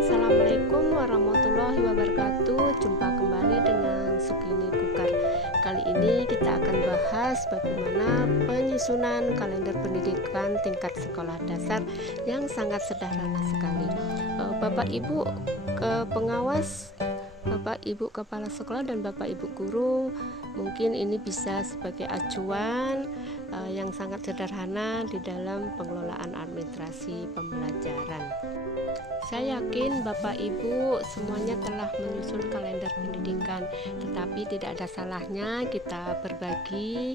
Assalamualaikum warahmatullahi wabarakatuh. Jumpa kembali dengan Sukini Kukar. Kali ini kita akan bahas bagaimana penyusunan kalender pendidikan tingkat sekolah dasar yang sangat sederhana sekali. Bapak Ibu pengawas, Bapak Ibu kepala sekolah dan Bapak Ibu guru, mungkin ini bisa sebagai acuan yang sangat sederhana di dalam pengelolaan administrasi pembelajaran. Saya yakin Bapak Ibu semuanya telah menyusun kalender pendidikan, tetapi tidak ada salahnya kita berbagi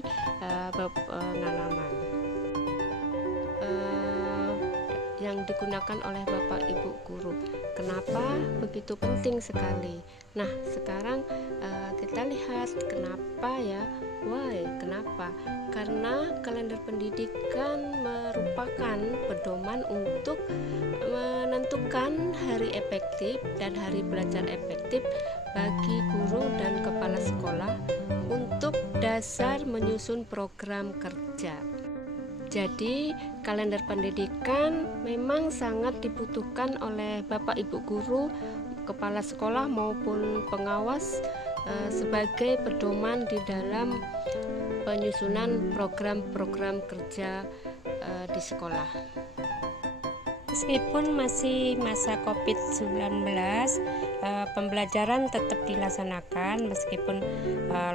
pengalaman yang digunakan oleh Bapak Ibu guru. Kenapa begitu penting sekali? Nah, sekarang kita lihat kenapa ya. Why? Kenapa? Karena kalender pendidikan merupakan pedoman untuk menentukan hari efektif dan hari belajar efektif bagi guru dan kepala sekolah untuk dasar menyusun program kerja. Jadi, kalender pendidikan memang sangat dibutuhkan oleh Bapak Ibu guru, kepala sekolah maupun pengawas sebagai pedoman di dalam penyusunan program-program kerja di sekolah. Meskipun masih masa COVID-19, pembelajaran tetap dilaksanakan meskipun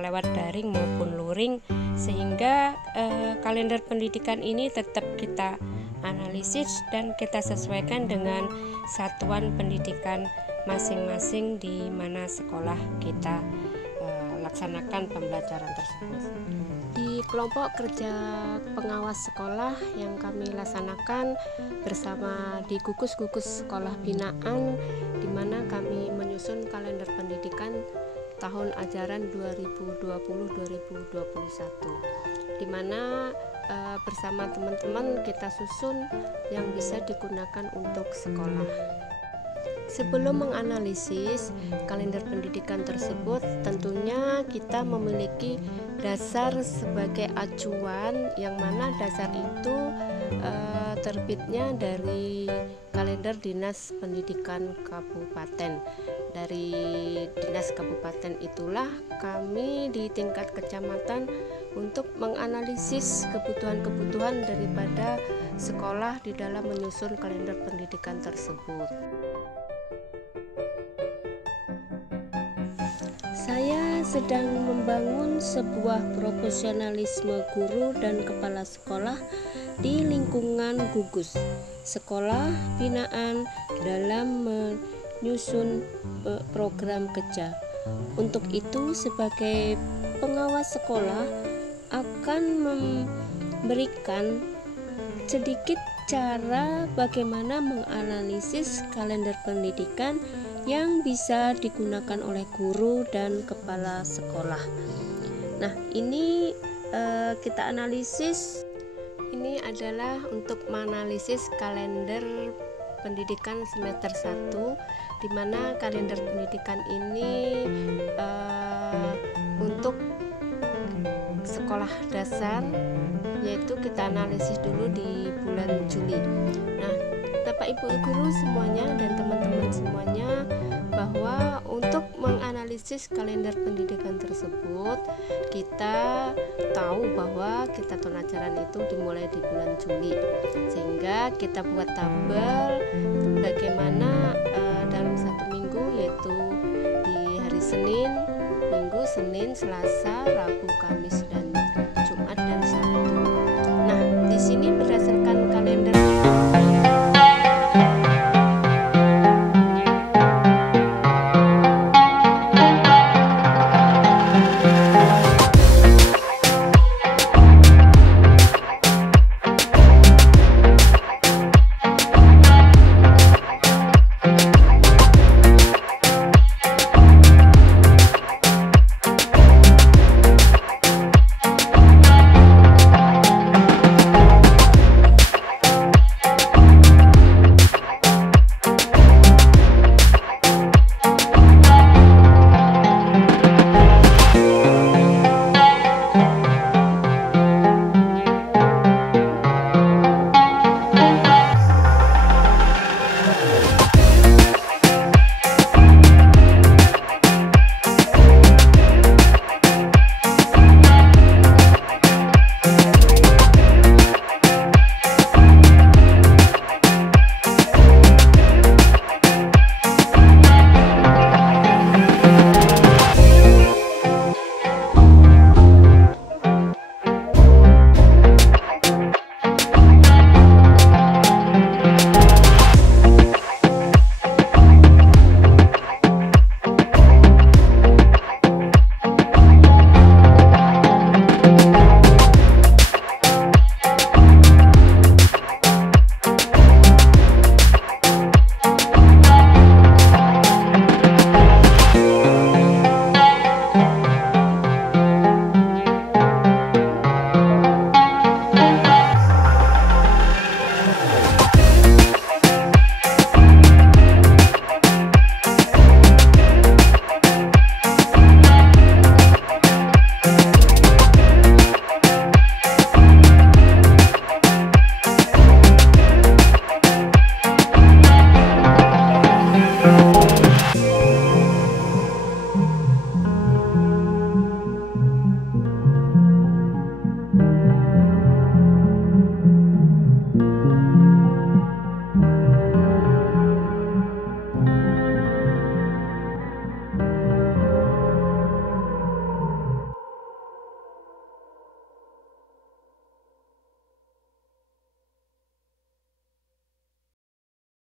lewat daring maupun luring, sehingga kalender pendidikan ini tetap kita analisis dan kita sesuaikan dengan satuan pendidikan masing-masing di mana sekolah kita laksanakan pembelajaran tersebut. Di kelompok kerja pengawas sekolah yang kami laksanakan bersama di gugus-gugus sekolah binaan, di mana kami menyusun kalender pendidikan tahun ajaran 2020-2021, di mana bersama teman-teman kita susun yang bisa digunakan untuk sekolah. Sebelum menganalisis kalender pendidikan tersebut, tentunya kita memiliki dasar sebagai acuan, yang mana dasar itu terbitnya dari kalender Dinas Pendidikan Kabupaten. Dari Dinas Kabupaten itulah kami di tingkat kecamatan untuk menganalisis kebutuhan-kebutuhan daripada sekolah di dalam menyusun kalender pendidikan tersebut. Saya sedang membangun sebuah profesionalisme guru dan kepala sekolah di lingkungan gugus sekolah binaan dalam menyusun program kerja. Untuk itu, sebagai pengawas sekolah akan memberikan sedikit cara bagaimana menganalisis kalender pendidikan yang bisa digunakan oleh guru dan kepala sekolah. Nah, ini kita analisis. Ini adalah untuk menganalisis kalender pendidikan semester 1, di mana kalender pendidikan ini untuk sekolah dasar, yaitu kita analisis dulu di bulan Juli. Nah, Bapak Ibu guru semuanya dan teman-teman semuanya, bahwa untuk menganalisis kalender pendidikan tersebut, kita tahu bahwa kita tahun ajaran itu dimulai di bulan Juli, sehingga kita buat tabel bagaimana dalam satu minggu, yaitu di hari Senin, Minggu, Senin, Selasa, Rabu, Kamis, dan Jumat dan Sabtu. Nah, di sini berdasarkan kalender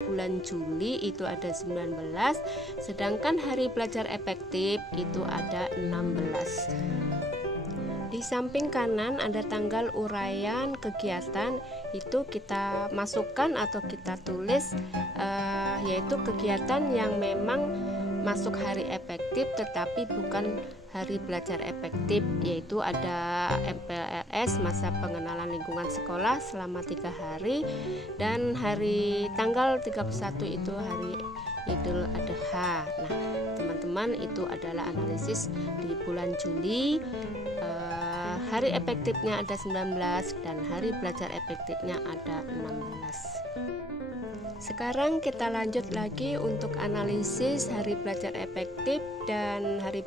bulan Juli itu ada 19, sedangkan hari belajar efektif itu ada 16. Di samping kanan ada tanggal uraian kegiatan, itu kita masukkan atau kita tulis yaitu kegiatan yang memang masuk hari efektif tetapi bukan hari belajar efektif, yaitu ada MPLS masa pengenalan lingkungan sekolah selama 3 hari, dan hari tanggal 31 itu hari Idul Adha. Nah, teman-teman, itu adalah analisis di bulan Juli. Hari efektifnya ada 19 dan hari belajar efektifnya ada 16. Sekarang kita lanjut lagi untuk analisis hari belajar efektif dan hari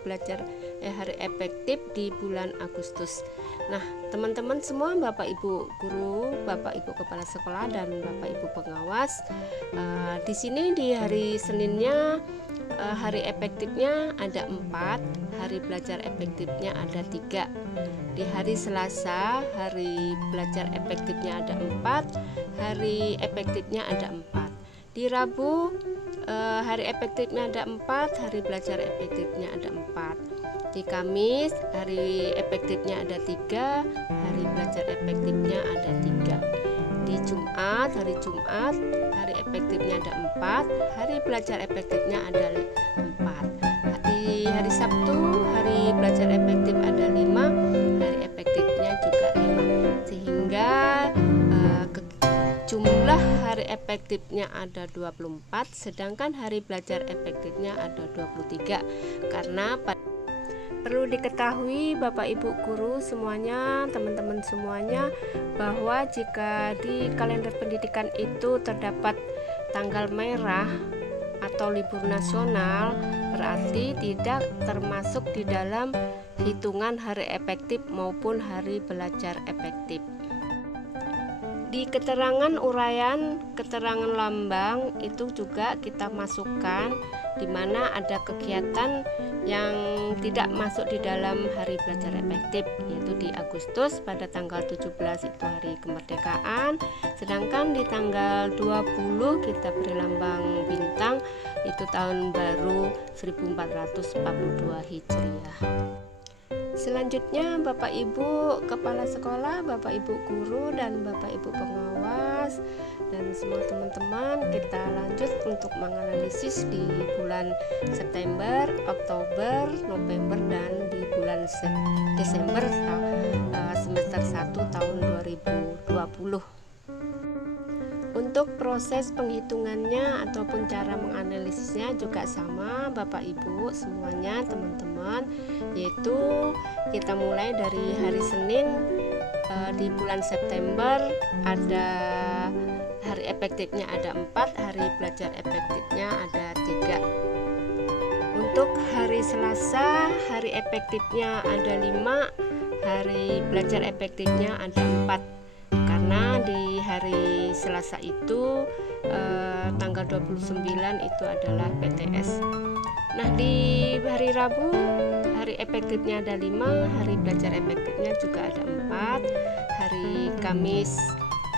efektif di bulan Agustus. Nah, teman-teman semua, Bapak Ibu guru, Bapak Ibu kepala sekolah, dan Bapak Ibu pengawas, di sini di hari Seninnya hari efektifnya ada 4, hari belajar efektifnya ada 3. Di hari Selasa hari belajar efektifnya ada 4, hari efektifnya ada 4. Di Rabu hari efektifnya ada 4, hari belajar efektifnya ada 4. Di Kamis hari efektifnya ada 3, hari belajar efektifnya ada 3. Di Jumat hari efektifnya ada 4, hari belajar efektifnya ada 4. Di hari Sabtu hari belajar efektif ada 5, hari efektifnya juga 5, sehingga jumlah hari efektifnya ada 24, sedangkan hari belajar efektifnya ada 23. Karena perlu diketahui Bapak Ibu guru semuanya, teman-teman semuanya, bahwa jika di kalender pendidikan itu terdapat tanggal merah atau libur nasional, berarti tidak termasuk di dalam hitungan hari efektif maupun hari belajar efektif. Di keterangan uraian, keterangan lambang itu juga kita masukkan di mana ada kegiatan yang tidak masuk di dalam hari belajar efektif, yaitu di Agustus pada tanggal 17 itu hari kemerdekaan, sedangkan di tanggal 20 kita beri lambang bintang, itu tahun baru 1442 Hijriah. Selanjutnya Bapak Ibu Kepala Sekolah, Bapak Ibu Guru, dan Bapak Ibu Pengawas, dan semua teman-teman, kita lanjut untuk menganalisis di bulan September, Oktober, November, dan di bulan Desember semester 1 tahun 2020. Untuk proses penghitungannya ataupun cara menganalisisnya juga sama Bapak Ibu semuanya teman-teman, yaitu kita mulai dari hari Senin. Di bulan September ada hari efektifnya ada 4, hari belajar efektifnya ada 3. Untuk hari Selasa hari efektifnya ada 5, hari belajar efektifnya ada 4. Karena di hari Selasa itu tanggal 29 itu adalah PTS. Nah, di hari Rabu hari efektifnya ada 5, hari belajar efektifnya juga ada 4. Hari Kamis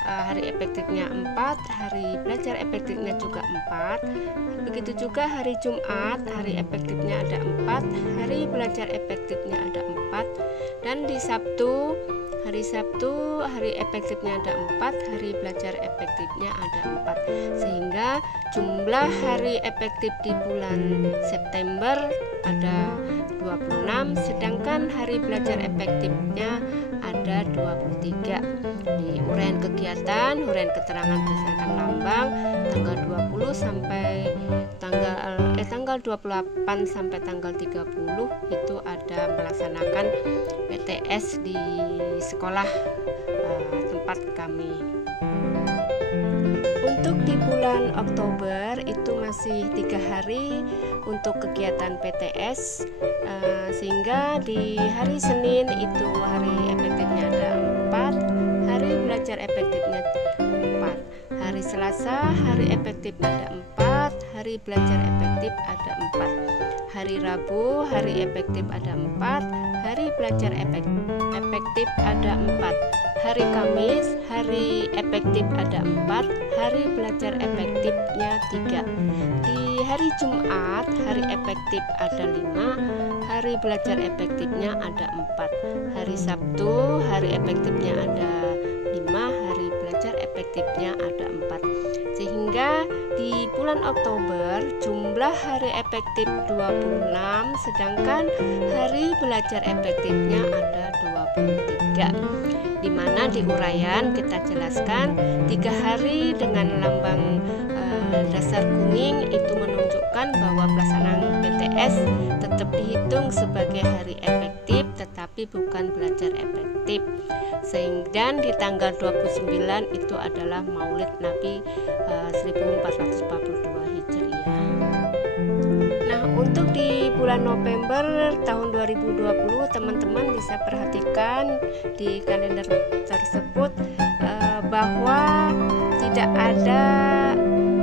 hari efektifnya 4, hari belajar efektifnya juga 4. Begitu juga hari Jumat hari efektifnya ada 4, hari belajar efektifnya ada 4. Dan di hari Sabtu hari efektifnya ada 4, hari belajar efektifnya ada 4, sehingga jumlah hari efektif di bulan September ada 26, sedangkan hari belajar efektifnya ada 23. Di uraian kegiatan, uraian keterangan berdasarkan lambang tanggal 20 sampai tanggal 28 sampai tanggal 30 itu ada melaksanakan PTS di sekolah tempat kami. Untuk di bulan Oktober itu masih 3 hari untuk kegiatan PTS, sehingga di hari Senin itu hari efektifnya ada 4, hari belajar efektifnya 4, hari Selasa hari efektif ada 4, hari belajar efektif ada 4, hari Rabu hari efektif ada 4, hari belajar efektif ada 4, hari Kamis hari efektif ada 4, hari belajar efektifnya 3. Di hari Jumat hari efektif ada 5, hari belajar efektifnya ada 4, hari Sabtu hari efektifnya ada 5, hari belajar efektifnya ada 4, sehingga di bulan Oktober jumlah hari efektif 26, sedangkan hari belajar efektifnya ada 23. Di mana di uraian kita jelaskan 3 hari dengan lambang dasar kuning itu menunjukkan bahwa pelaksanaan PTS tetap dihitung sebagai hari efektif tetapi bukan belajar efektif. Sehingga di tanggal 29 itu adalah Maulid Nabi 1442 Hijriah. Nah, untuk di bulan November tahun 2020 teman-teman bisa perhatikan di kalender tersebut bahwa tidak ada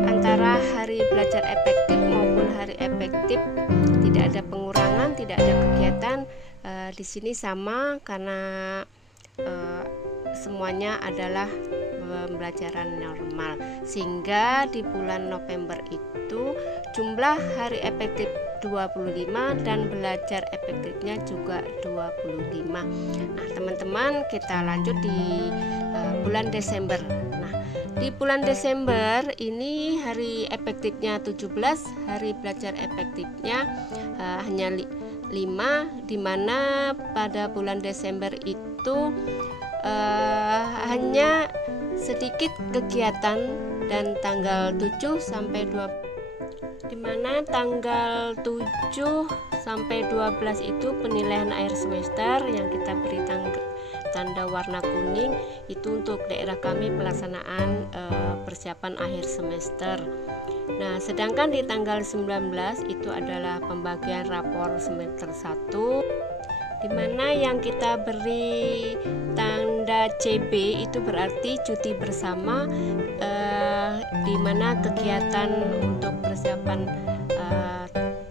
antara hari belajar efektif maupun hari efektif, tidak ada pengurangan, tidak ada kegiatan. Di sini sama karena semuanya adalah pembelajaran normal, sehingga di bulan November itu jumlah hari efektif 25 dan belajar efektifnya juga 25. Nah, teman-teman, kita lanjut di bulan Desember. Nah, di bulan Desember ini hari efektifnya 17, hari belajar efektifnya hanya 5, di mana pada bulan Desember itu hanya sedikit kegiatan, dan tanggal 7 sampai 20, di mana tanggal 7 sampai 12 itu penilaian akhir semester yang kita beri tanda warna kuning, itu untuk daerah kami pelaksanaan persiapan akhir semester. Nah, sedangkan di tanggal 19 itu adalah pembagian rapor semester 1, di mana yang kita beri tanda pada CB itu berarti cuti bersama, di mana kegiatan untuk persiapan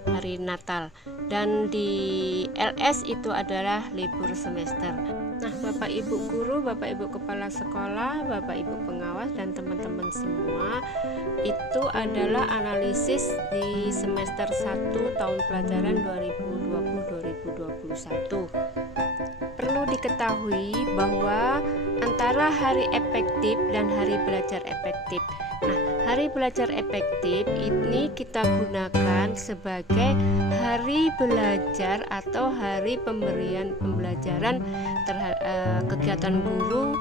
hari Natal, dan di LS itu adalah libur semester. Nah, Bapak Ibu guru, Bapak Ibu kepala sekolah, Bapak Ibu pengawas, dan teman-teman semua, itu adalah analisis di semester 1 tahun pelajaran 2020-2021. Perlu diketahui bahwa antara hari efektif dan hari belajar efektif. Nah, hari belajar efektif ini kita gunakan sebagai hari belajar atau hari pemberian pembelajaran kegiatan guru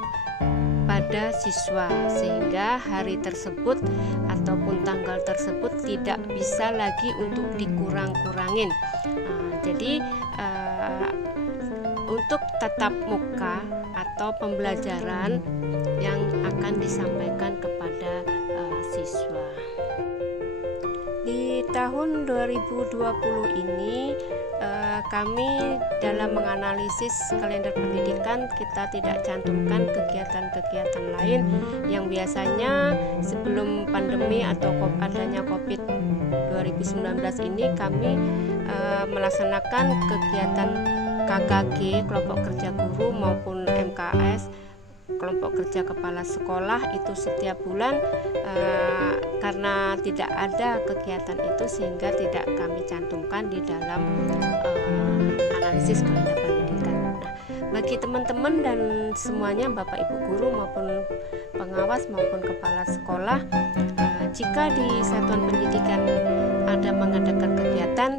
pada siswa, sehingga hari tersebut ataupun tanggal tersebut tidak bisa lagi untuk dikurang-kurangin. Jadi untuk tatap muka atau pembelajaran yang akan disampaikan kepada siswa. Di tahun 2020 ini kami dalam menganalisis kalender pendidikan, kita tidak cantumkan kegiatan-kegiatan lain yang biasanya sebelum pandemi atau adanya COVID 2019 ini kami melaksanakan kegiatan KKG, kelompok kerja guru, maupun MKS, kelompok kerja kepala sekolah, itu setiap bulan. Karena tidak ada kegiatan itu sehingga tidak kami cantumkan di dalam analisis kalender pendidikan. Nah, bagi teman-teman dan semuanya, Bapak Ibu guru maupun pengawas maupun kepala sekolah, jika di satuan pendidikan ada mengadakan kegiatan,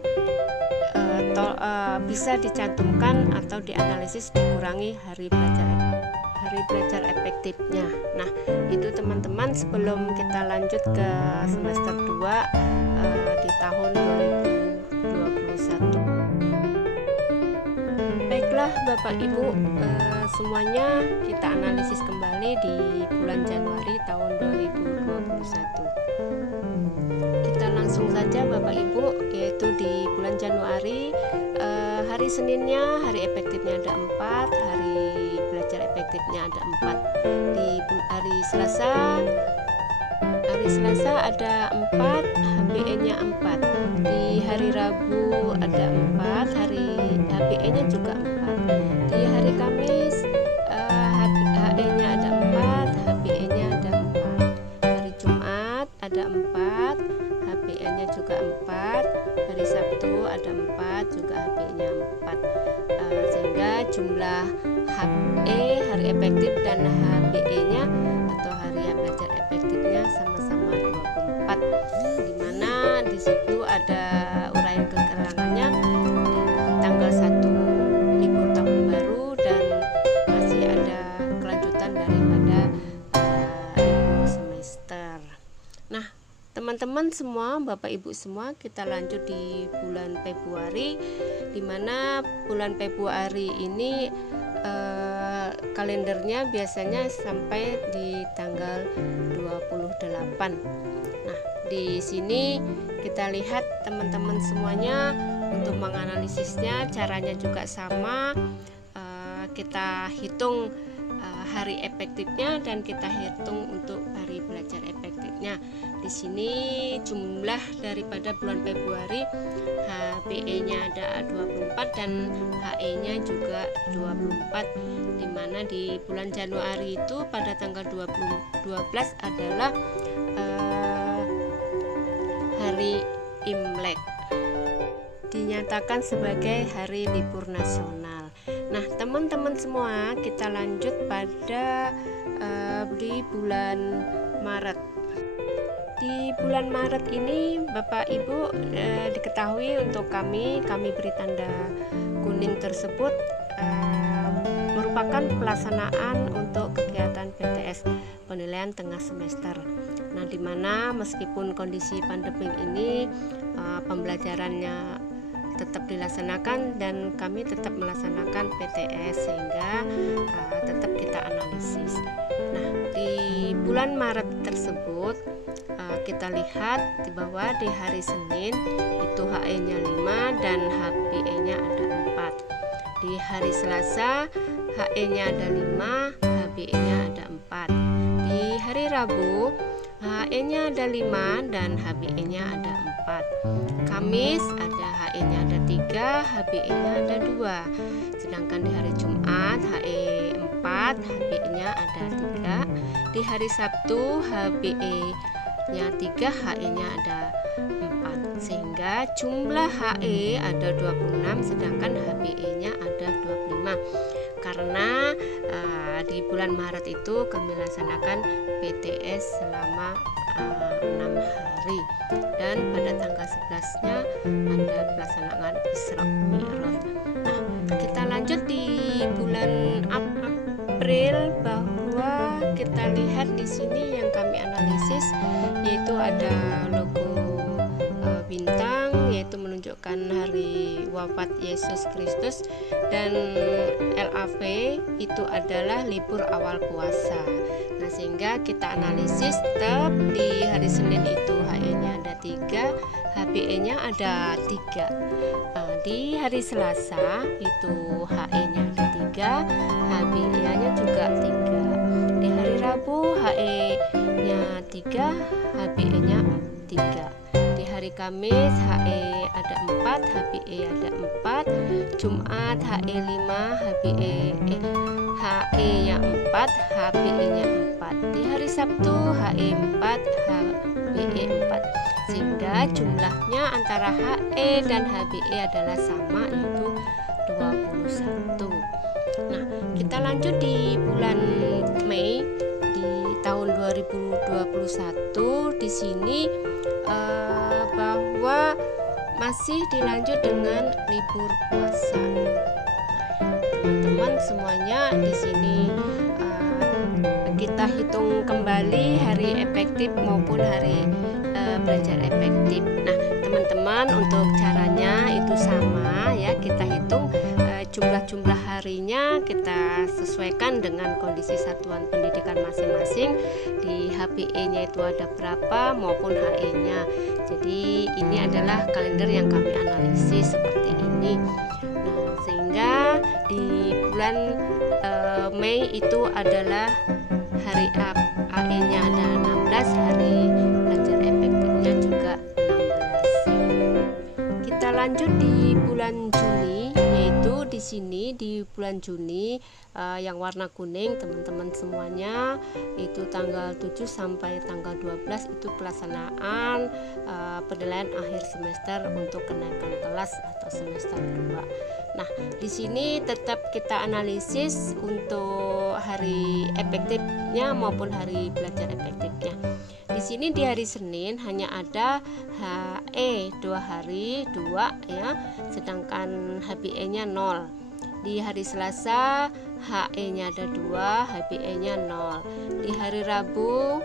bisa dicantumkan atau dianalisis dikurangi hari belajar efektifnya. Nah, itu teman-teman, sebelum kita lanjut ke semester 2 di tahun 2021. Baiklah Bapak Ibu, semuanya kita analisis kembali di bulan Januari tahun 2021. Kita langsung saja Bapak Ibu, yaitu di bulan Januari, hari Seninnya hari efektifnya ada 4, hari belajar efektifnya ada 4. Di hari Selasa ada 4, HBE-nya 4. Di hari Rabu ada 4, hari HBE-nya juga 4. Di hari Kamis HE-nya ada 4, HBE-nya ada 4. Hari Jumat ada 4, HBE-nya juga 4. Hari Sabtu ada 4, juga HBE-nya 4. Sehingga jumlah HE, hari efektif, dan HBE-nya atau hari belajar efektifnya sama-sama 24, dimana di situ ada uraian kekurangannya di tanggal 1 libur tahun baru, dan masih ada kelanjutan daripada libur semester. Nah, teman-teman semua, Bapak Ibu semua, kita lanjut di bulan Februari, dimana bulan Februari ini kalendernya biasanya sampai di tanggal 28. Nah, di sini kita lihat teman-teman semuanya, untuk menganalisisnya caranya juga sama. Kita hitung hari efektifnya dan kita hitung untuk hari belajar efektifnya. Di sini jumlah daripada bulan Februari, HBE-nya ada 24 dan HE-nya juga 24, dimana di bulan Januari itu pada tanggal 12 adalah hari Imlek, dinyatakan sebagai hari libur nasional. Nah, teman-teman semua, kita lanjut pada di bulan Maret. Di bulan Maret ini Bapak Ibu diketahui untuk kami beri tanda kuning tersebut merupakan pelaksanaan untuk kegiatan PTS, penilaian tengah semester. Nah, dimana meskipun kondisi pandemi ini pembelajarannya tetap dilaksanakan dan kami tetap melaksanakan PTS, sehingga tetap kita analisis. Nah, di bulan Maret tersebut kita lihat bahwa di hari Senin itu HE-nya 5 dan HBE-nya ada 4. Di hari Selasa HE-nya ada 5, HBE-nya ada 4. Di hari Rabu, HE-nya ada 5 dan HBE-nya ada 4. Kamis ada HE-nya ada 3, HBE-nya ada 2. Sedangkan di hari Jumat HE 4, HBE-nya ada 3. Di hari Sabtu HBE-nya 3, HE-nya ada 4. Sehingga jumlah HE ada 26 sedangkan HBE-nya ada 25. Karena di bulan Maret itu kami laksanakan PTS selama 6 hari dan pada tanggal 11-nya ada pelaksanaan Isra Mi'raj. Nah, kita lanjut di bulan April, bahwa kita lihat di sini yang kami analisis yaitu ada logo bintang, yaitu menunjukkan hari wafat Yesus Kristus, dan LAV itu adalah libur awal puasa. Nah, sehingga kita analisis tetap di hari Senin itu HE-nya ada 3, HBE-nya ada 3. Di hari Selasa itu HE-nya ada 3, HBE-nya juga 3. Di hari Rabu HE-nya 3, HBE-nya 3. Di hari Kamis HE ada 4, HBE ada 4. Jumat HE 5, HE-nya 4, HBE-nya 4. Di hari Sabtu HE 4, HBE 4. Sehingga jumlahnya antara HE dan HBE adalah sama, yaitu 21. Nah, kita lanjut di bulan Mei di tahun 2021. Di sini bahwa masih dilanjut dengan libur puasa. Teman-teman semuanya di sini kita hitung kembali hari efektif maupun hari belajar efektif. Nah, teman-teman, untuk caranya itu sama ya, kita hitung jumlah-jumlah harinya, kita sesuaikan dengan kondisi satuan pendidikan masing-masing. Di HBE-nya itu ada berapa maupun HE-nya. Jadi ini adalah kalender yang kami analisis seperti ini. Nah, sehingga di bulan Mei itu adalah hari HE-nya ada 16, hari belajar efektifnya juga 16. Kita lanjut di bulan Juni, yaitu di sini di bulan Juni yang warna kuning, teman-teman semuanya, itu tanggal 7 sampai tanggal 12 itu pelaksanaan penilaian akhir semester untuk kenaikan kelas atau semester 2. Nah, di sini tetap kita analisis untuk hari efektifnya maupun hari belajar efektifnya. Di sini di hari Senin hanya ada HE 2 hari 2 ya, sedangkan HBE-nya 0. Di hari Selasa HE-nya ada 2, HBE-nya 0. Di hari Rabu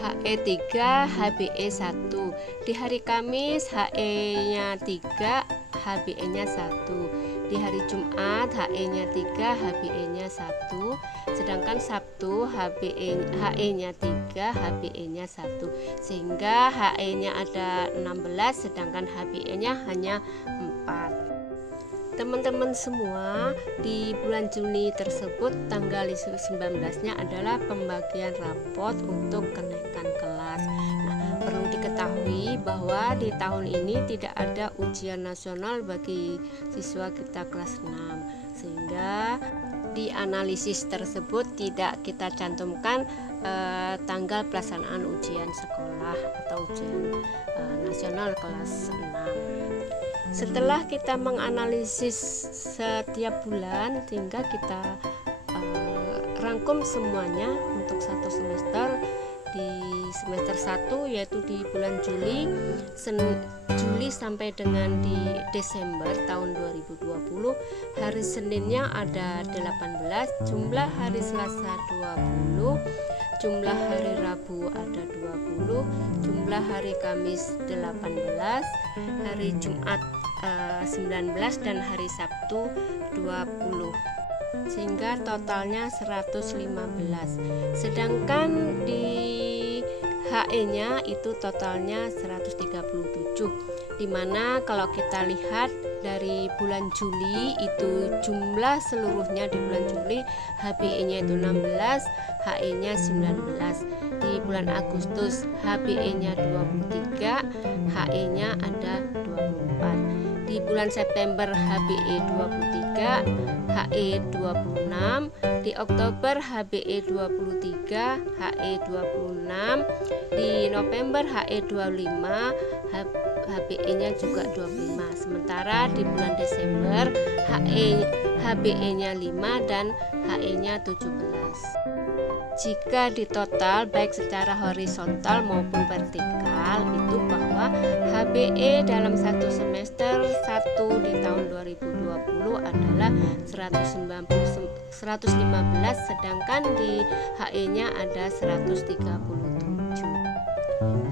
HE 3, HBE 1. Di hari Kamis HE-nya 3, HBE-nya 1. Di hari Jumat HE-nya 3, HBE-nya 1. Sedangkan Sabtu HE-nya 3, HBE-nya 1. Sehingga HE-nya ada 16 sedangkan HBE-nya hanya 4. Teman-teman semua, di bulan Juni tersebut tanggal 19-nya adalah pembagian rapot untuk kenaikan kelas. Nah, perlu diketahui bahwa di tahun ini tidak ada ujian nasional bagi siswa kita kelas 6, sehingga di analisis tersebut tidak kita cantumkan tanggal pelaksanaan ujian sekolah atau ujian nasional kelas 6. Setelah kita menganalisis setiap bulan, sehingga kita rangkum semuanya untuk satu semester. Di semester 1 yaitu di bulan Juli sampai dengan di Desember tahun 2020, hari Seninnya ada 18, jumlah hari Selasa 20, jumlah hari Rabu ada 20, jumlah hari Kamis 18, hari Jumat 19 dan hari Sabtu 20, sehingga totalnya 115. Sedangkan di HE-nya itu totalnya 137. dimana kalau kita lihat dari bulan Juli itu jumlah seluruhnya di bulan Juli HBE-nya itu 16, HE-nya 19. Di bulan Agustus HBE-nya 23, HE-nya ada 24. Di bulan September HBE 23, HE 26. Di Oktober HBE 23, HE 26. Di November HE 25, HBE-nya juga 25. Sementara di bulan Desember HBE-nya 5 dan HE-nya 17. Jika di total baik secara horizontal maupun vertikal itu bahwa HBE dalam satu semester 1 di tahun 2020 adalah 115, sedangkan di HE-nya ada 137.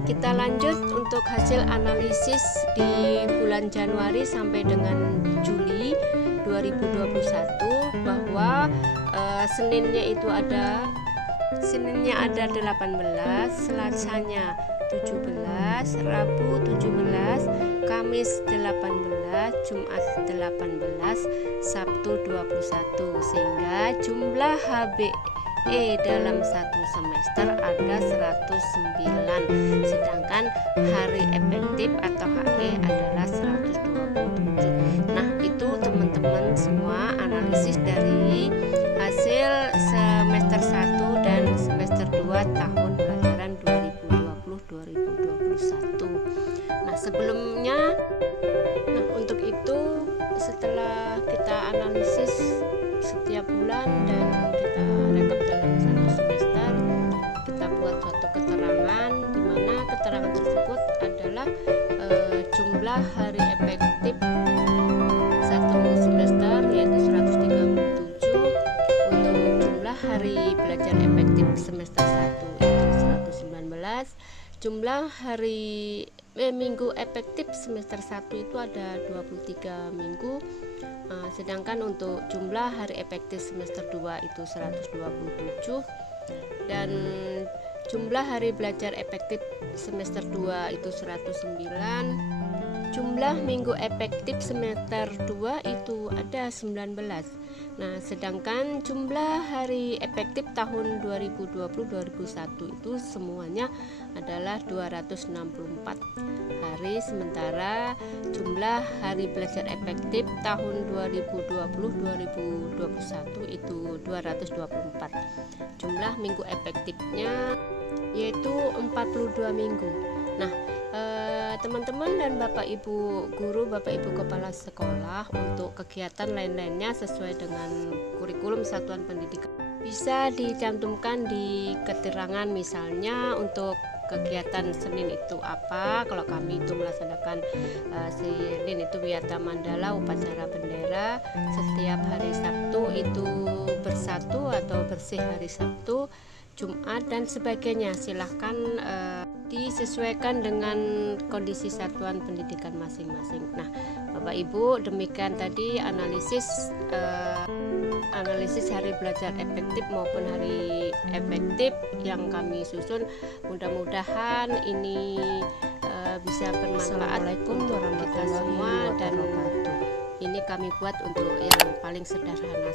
Kita lanjut untuk hasil analisis di bulan Januari sampai dengan Juli 2021 bahwa Seninnya ada 18, Selasanya 17, Rabu 17, Kamis 18, Jumat 18, Sabtu 21, sehingga jumlah HBE dalam satu semester ada 109, sedangkan hari efektif atau HE adalah 127. Nah, itu teman-teman semua analisis dari hasil semester 1 dan semester 2 tahun pelajaran 2020-2021. Nah, untuk itu setelah kita analisis setiap bulan dan kita rekap dalam satu semester, kita buat suatu keterangan di mana keterangan tersebut adalah jumlah hari efektif satu semester yaitu 137, untuk jumlah hari belajar efektif semester 1 itu 119, jumlah hari minggu efektif semester 1 itu ada 23 minggu, sedangkan untuk jumlah hari efektif semester 2 itu 127, dan jumlah hari belajar efektif semester 2 itu 109. Jumlah minggu efektif semester 2 itu ada 19. Nah, sedangkan jumlah hari efektif tahun 2020-2021 itu semuanya adalah 264 hari, sementara jumlah hari belajar efektif tahun 2020-2021 itu 224. Jumlah minggu efektifnya yaitu 42 minggu. Nah, teman-teman dan Bapak Ibu guru, Bapak Ibu kepala sekolah, untuk kegiatan lain-lainnya sesuai dengan kurikulum satuan pendidikan bisa dicantumkan di keterangan. Misalnya untuk kegiatan Senin itu apa, kalau kami itu melaksanakan Senin itu Wiyata Mandala, upacara bendera. Setiap hari Sabtu itu bersatu atau bersih hari Sabtu, Jumat dan sebagainya. Silahkan disesuaikan dengan kondisi satuan pendidikan masing-masing. Nah, Bapak Ibu, demikian tadi analisis hari belajar efektif maupun hari efektif yang kami susun. Mudah-mudahan ini bisa bermanfaat untuk kita semua, dan ini kami buat untuk yang paling sederhana.